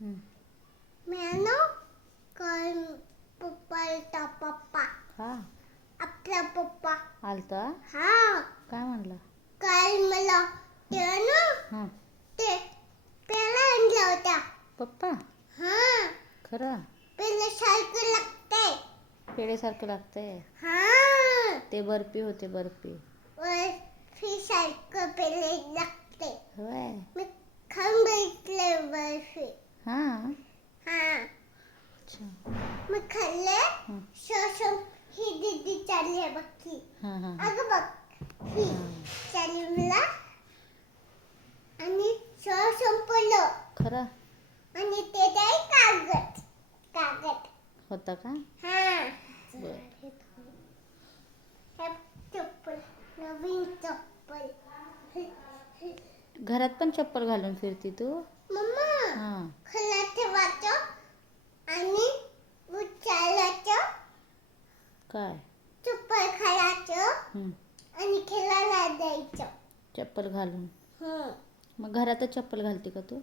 हम्म. मैंने काल पप्पा आलता पप्पा हा आपला पप्पा आलता. हा काय म्हणला? काल मला ते ना हा ते पेला आणला होता पप्पा हा खरं पेला सारखं लागतंय पेढेसारखं लागतंय. हा ते बर्फी होते बर्फी. बर्फी सारखं पेले लागते होय. मी खाऊन बघितले बर्फी हा हा अच्छा. मी खाल्ले हं. शोषम ही दीदी चालली आहे बघ की हा हा अगं बघ ही चालली मला आणि संपलं खरं आणि ते काय कागद कागद होता का? हा बर. हे चप्पल नवीन चप्पल घरात पण चप्पल घालून फिरती तू? मम्मा हा खाली ठेवायचं आणि उचलायचं काय? चप्पल खायचं हम्म. आणि खेळायला द्यायचं चप्पल घालून. हं. मग घरातच चप्पल घालते का तू?